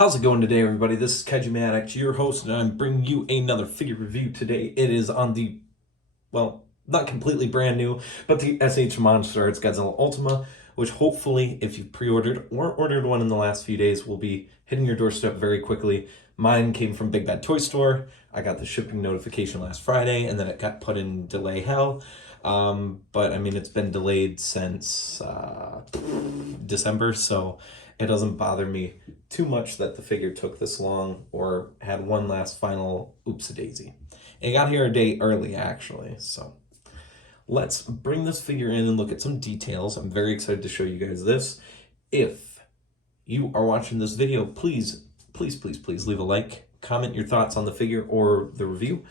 How's it going today, everybody? This is Kaiju your host, and I'm bringing you another figure review today. It is on the, well, not completely brand new, but the MonsterArts Godzilla Ultima, which hopefully, if you've pre-ordered or ordered one in the last few days, will be hitting your doorstep very quickly. Mine came from Big Bad Toy Store. I got the shipping notification last Friday, and then it got put in delay hell. But I mean, it's been delayed since December, so it doesn't bother me too much that the figure took this long or had one last final oopsie-daisy. It got here a day early, actually, so let's bring this figure in and look at some details. I'm very excited to show you guys this. If you are watching this video, please leave a like, comment your thoughts on the figure or the review,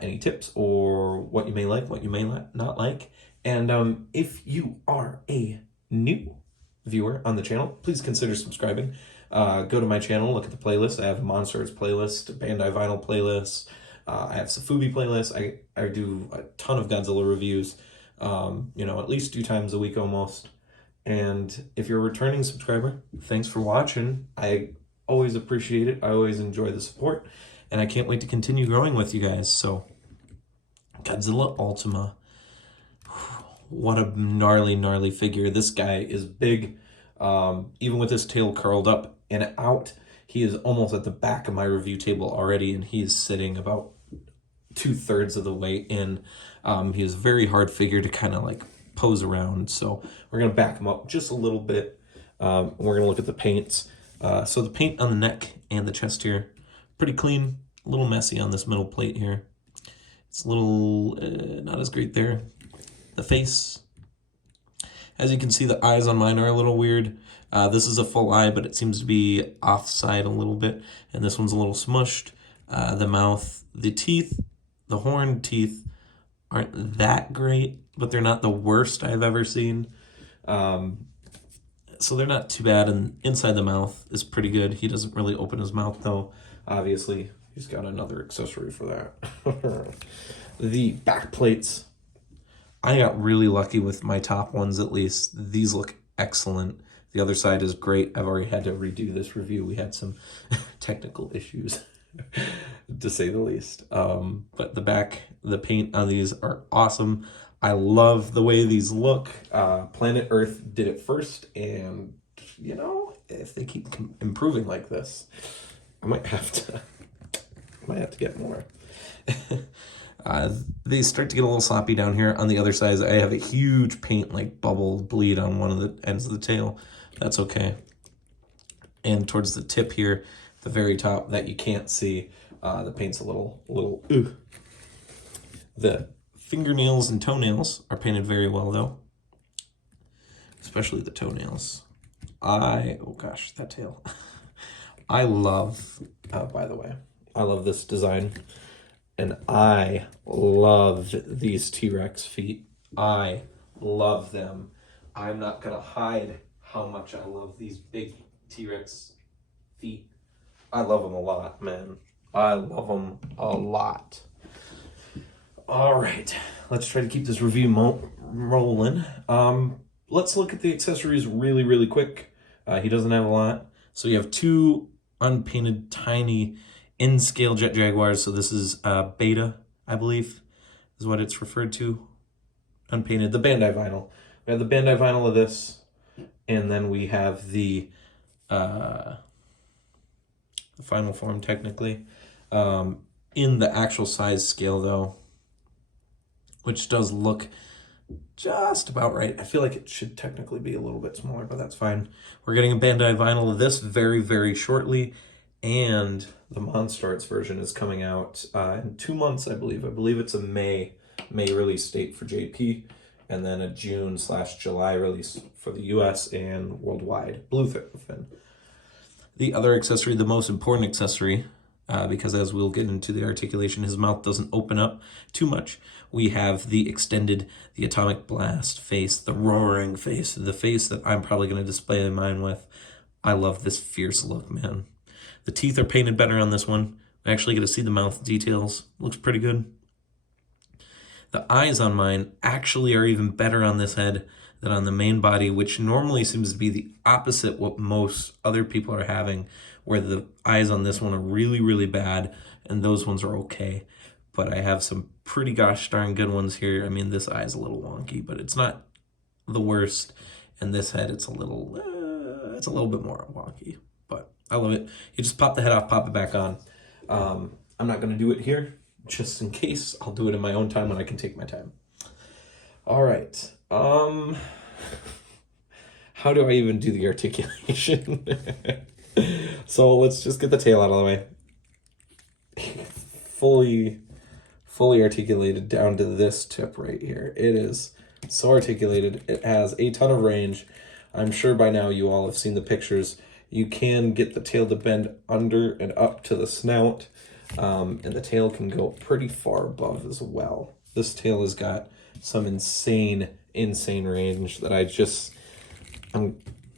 any tips or what you may like, what you may not like. And if you are a new viewer on the channel, please consider subscribing. Go to my channel, look at the playlist. I have a MonsterArts playlist, a Bandai Vinyl playlist, I have Safubi playlist. I do a ton of Godzilla reviews, at least 2 times a week almost. And if you're a returning subscriber, thanks for watching. I always appreciate it. I always enjoy the support, and I can't wait to continue growing with you guys. So, Godzilla Ultima. What a gnarly figure. This guy is big. Even with his tail curled up and out, he is almost at the back of my review table already, and he is sitting about 2/3 of the way in. He is a very hard figure to kind of like pose around, so we're going to back him up just a little bit. We're going to look at the paints. So the paint on the neck and the chest here, pretty clean, a little messy on this middle plate here. It's a little not as great there. The face, as you can see, the eyes on mine are a little weird. This is a full eye, but it seems to be offside a little bit, and this one's a little smushed. The mouth, the teeth, the horned teeth aren't that great, but they're not the worst I've ever seen. So they're not too bad, and inside the mouth is pretty good. He doesn't really open his mouth, though. Obviously, he's got another accessory for that. The back plates, I got really lucky with my top ones, at least. These look excellent. The other side is great. I've already had to redo this review. We had some technical issues, to say the least. But the back, the paint on these are awesome. I love the way these look. Planet Earth did it first, and, if they keep improving like this, I might have to get more. They start to get a little sloppy down here. On the other side, I have a huge paint like bubble bleed on one of the ends of the tail. That's okay. And towards the tip here, the very top that you can't see, the paint's a little ooh. The fingernails and toenails are painted very well, though. Especially the toenails. Oh gosh, that tail. I love, by the way, I love this design. And I love these T-Rex feet. I love them. I'm not going to hide how much I love these big T-Rex feet. I love them a lot, man. I love them a lot. All right, let's try to keep this review rolling. Let's look at the accessories really quick. He doesn't have a lot. So you have 2 unpainted tiny in-scale Jet Jaguars. So this is Beta, I believe, is what it's referred to. Unpainted. The Bandai vinyl. We have the Bandai vinyl of this, and then we have the final form, technically. In the actual size scale, though, which does look just about right. I feel like it should technically be a little bit smaller, but that's fine. We're getting a Bandai vinyl of this very shortly. And the MonsterArts version is coming out in 2 months, I believe. I believe it's a May release date for JP, and then a June/July release for the US and worldwide. Bluefin. The other accessory, the most important accessory, because as we'll get into the articulation, his mouth doesn't open up too much. We have the extended, the atomic blast face, the roaring face, the face that I'm probably going to display mine with. I love this fierce look, man. The teeth are painted better on this one. I actually get to see the mouth details. Looks pretty good. The eyes on mine actually are even better on this head than on the main body, which normally seems to be the opposite what most other people are having, where the eyes on this one are really, really bad and those ones are okay. But I have some pretty gosh darn good ones here. I mean, this eye is a little wonky, but it's not the worst. And this head, it's a little bit more wonky, but I love it. You just pop the head off, pop it back on. I'm not gonna do it here, just in case. I'll do it in my own time when I can take my time. All right. How do I even do the articulation? So let's just get the tail out of the way. Fully articulated down to this tip right here. It is so articulated. It has a ton of range. I'm sure by now you all have seen the pictures. You can get the tail to bend under and up to the snout, and the tail can go pretty far above as well. This tail has got some insane range that I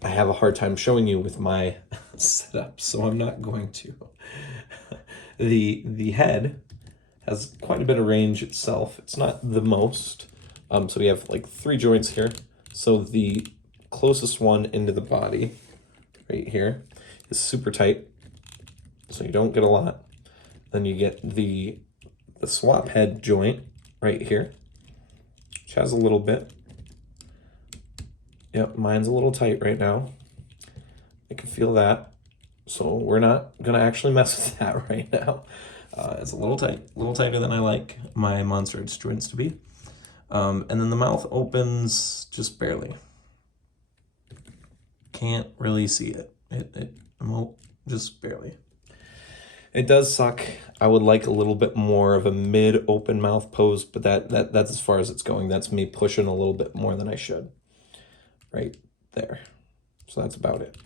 have a hard time showing you with my setup, so I'm not going to. The head has quite a bit of range itself. It's not the most. So we have like 3 joints here. So the closest one into the body right here is super tight, so you don't get a lot. Then you get the swap head joint right here, which has a little bit. Yep, mine's a little tight right now. I can feel that. So we're not gonna actually mess with that right now. It's a little tight, a little tighter than I like my MonsterArts joints to be. And then the mouth opens just barely. Can't really see it. Well, just barely. It does suck. I would like a little bit more of a mid-open mouth pose, but that's as far as it's going. That's me pushing a little bit more than I should. Right there. So that's about it.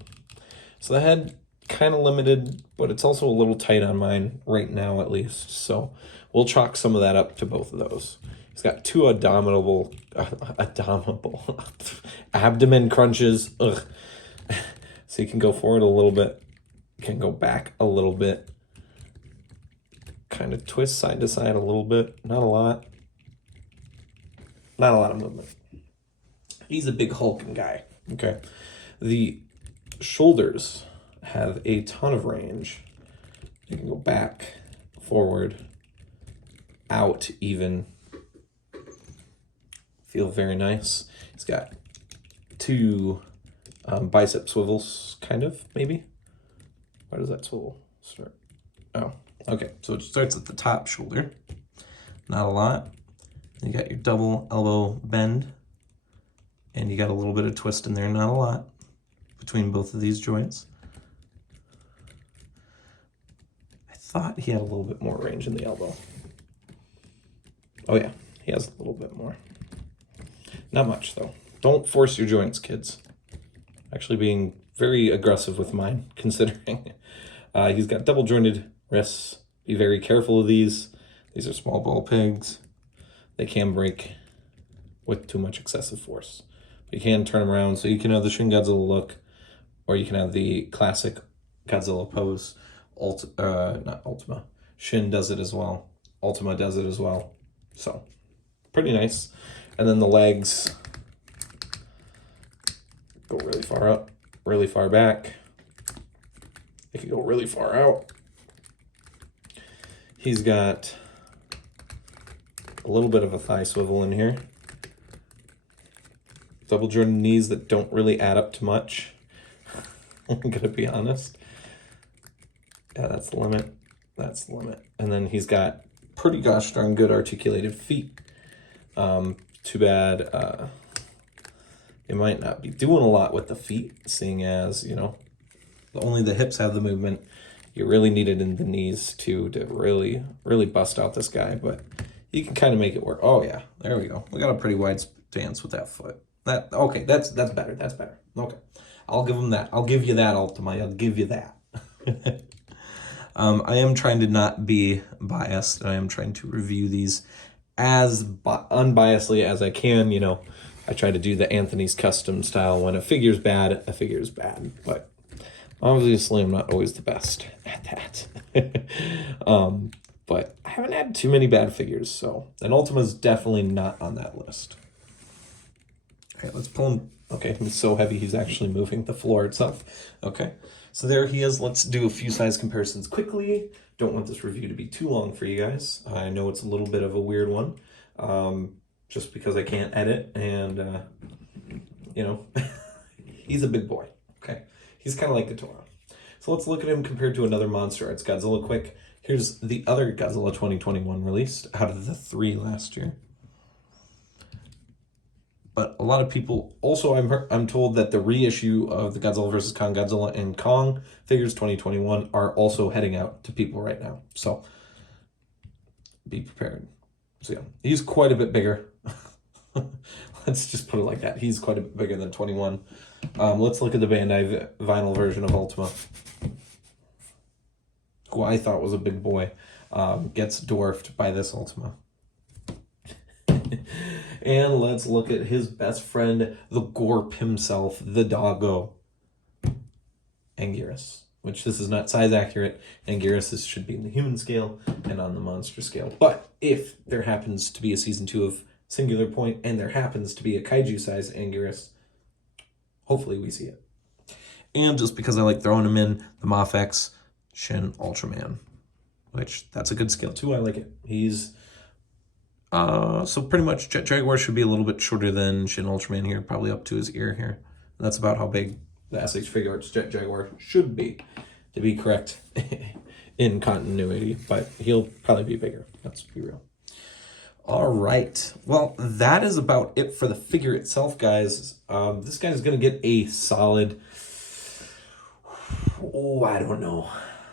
So the head, kind of limited, but it's also a little tight on mine right now at least. So we'll chalk some of that up to both of those. He's got 2 abdominal abdomen crunches. Ugh. So you can go forward a little bit, can go back a little bit, kind of twist side to side a little bit, not a lot of movement. He's a big hulking guy, okay? The shoulders have a ton of range. You can go back, forward, out even. Feel very nice. He's got 2 bicep swivels, kind of, maybe. Where does that swivel start? Oh, okay. So it starts at the top shoulder. Not a lot. You got your double elbow bend. And you got a little bit of twist in there, not a lot, between both of these joints. I thought he had a little bit more range in the elbow. Oh yeah, he has a little bit more. Not much though. Don't force your joints, kids. Actually being very aggressive with mine, considering. He's got double jointed wrists. Be very careful of these. These are small ball pegs. They can break with too much excessive force. You can turn them around, so you can have the Shin Godzilla look, or you can have the classic Godzilla pose. Not Ultima. Shin does it as well. Ultima does it as well. So, pretty nice. And then the legs go really far up, really far back. They can go really far out. He's got a little bit of a thigh swivel in here. Double jointed knees that don't really add up to much. I'm gonna be honest. Yeah, that's the limit. That's the limit. And then he's got pretty gosh darn good articulated feet. Too bad they might not be doing a lot with the feet, seeing as, you know, only the hips have the movement. You really need it in the knees to really, really bust out this guy, but you can kind of make it work. Oh yeah, there we go. We got a pretty wide stance with that foot. Okay, that's better. That's better. Okay, I'll give him that. I'll give you that, Ultima. I'll give you that. I am trying to not be biased. I am trying to review these as unbiasedly as I can. You know, I try to do the Anthony's custom style. When a figure's bad, a figure's bad. But obviously, I'm not always the best at that. But I haven't had too many bad figures, so. And Ultima's definitely not on that list. Okay, let's pull him. Okay, he's so heavy he's actually moving the floor itself. Okay, so there he is. Let's do a few size comparisons quickly. Don't want this review to be too long for you guys. I know it's a little bit of a weird one, just because I can't edit, and you know, he's a big boy. Okay, he's kind of like Ghidorah. So let's look at him compared to another MonsterArts Godzilla quick. Here's the other Godzilla 2021 released out of the 3 last year. But a lot of people also, I'm told that the reissue of the Godzilla vs. Kong, Godzilla and Kong figures 2021 are also heading out to people right now. So be prepared. So yeah, he's quite a bit bigger. Let's just put it like that. He's quite a bit bigger than 21. Let's look at the Bandai vinyl version of Ultima, who I thought was a big boy. Gets dwarfed by this Ultima. And let's look at his best friend, the Gorp himself, the doggo, Anguirus, which this is not size accurate. Anguirus should be in the human scale and on the monster scale. But if there happens to be a season 2 of Singular Point and there happens to be a kaiju size Anguirus, hopefully we see it. And just because I like throwing him in, the Mafex Shin Ultraman, which that's a good scale too. I like it. He's so pretty much Jet Jaguar should be a little bit shorter than Shin Ultraman here, probably up to his ear here. And that's about how big the SH Figuarts Jet Jaguar should be, to be correct in continuity, but he'll probably be bigger. Let's be real. All right, well, that is about it for the figure itself, guys. This guy's gonna get a solid, I don't know.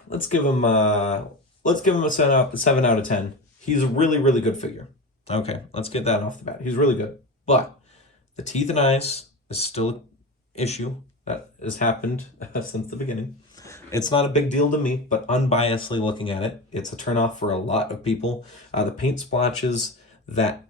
Let's give him a 7 out of 10. He's a really, really good figure. Okay, let's get that off the bat. He's really good. But the teeth and eyes is still an issue that has happened since the beginning. It's not a big deal to me, but unbiasedly looking at it, it's a turnoff for a lot of people. The paint splotches that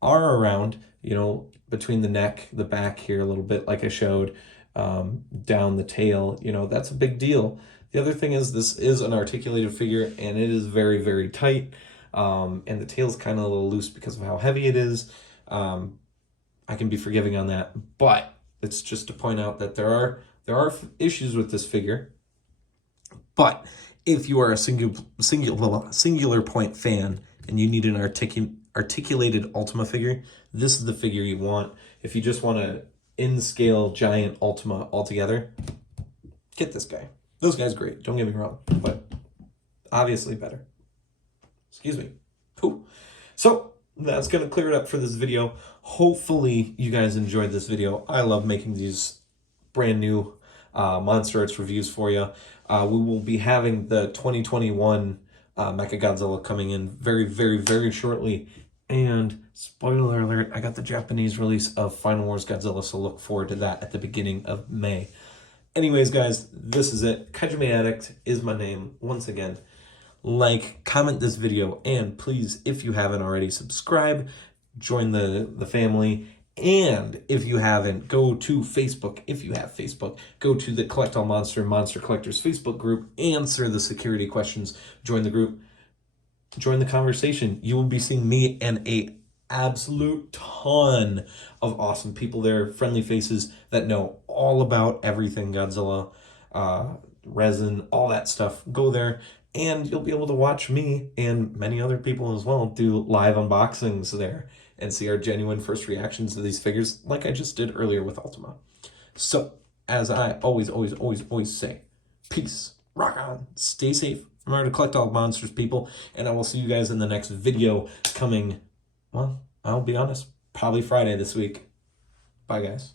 are around, you know, between the neck, the back here a little bit, like I showed, down the tail, you know, that's a big deal. The other thing is this is an articulated figure, and it is very, very tight. And the tail's kind of a little loose because of how heavy it is. I can be forgiving on that, but it's just to point out that there are issues with this figure. But if you are a singular point fan and you need an articulated Ultima figure, this is the figure you want. If you just want a in-scale giant Ultima altogether, get this guy. This guy's great, don't get me wrong, but obviously better. Excuse me. Cool. So that's going to clear it up for this video. Hopefully you guys enjoyed this video. I love making these brand new MonsterArts reviews for you. We will be having the 2021 Mechagodzilla coming in very, very, very shortly. And spoiler alert, I got the Japanese release of Final Wars Godzilla, so look forward to that at the beginning of May. Anyways, guys, this is it. Kaiju Addict is my name. Once again, like, comment this video, and please, if you haven't already, subscribe, join the family, and if you haven't, go to Facebook. If you have Facebook, go to the Collect All Monster Collectors Facebook group, answer the security questions, join the group, join the conversation. You will be seeing me and a absolute ton of awesome people there, friendly faces that know all about everything Godzilla, resin, all that stuff. Go there, and you'll be able to watch me and many other people as well do live unboxings there and see our genuine first reactions to these figures like I just did earlier with Ultima. So, as I always say, peace, rock on, stay safe. Remember to collect all monsters, people, and I will see you guys in the next video coming, well, I'll be honest, probably Friday this week. Bye, guys.